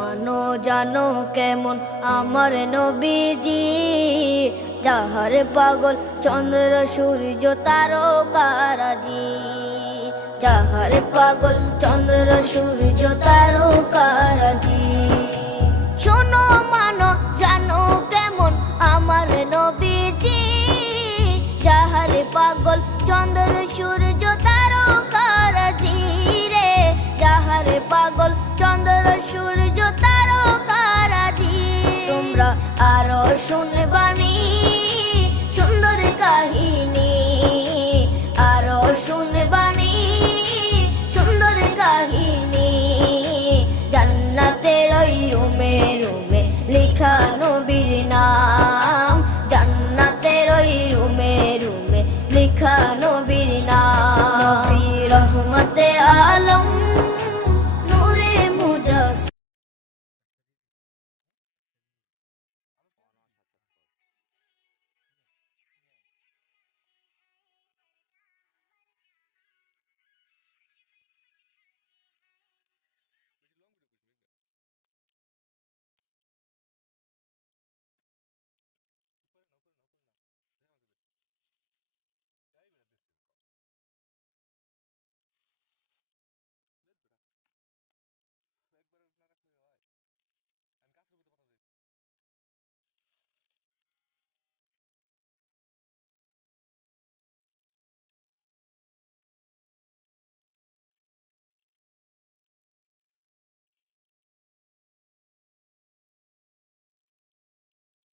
মানো জানো কেমন আমার নবীজি, যাহার পাগল চন্দ্র সূর্য তারকারাজি, যাহার পাগল চন্দ্র সূর্য তারকারাজি। শোনো মানো জানো কেমন আমার নবীজি, যাহার পাগল চন্দ্র সূর্য তারকারাজি রে, যাহার পাগল চন্দ্র সূর্য তারকারাজি। তোমরা আরো শুনবা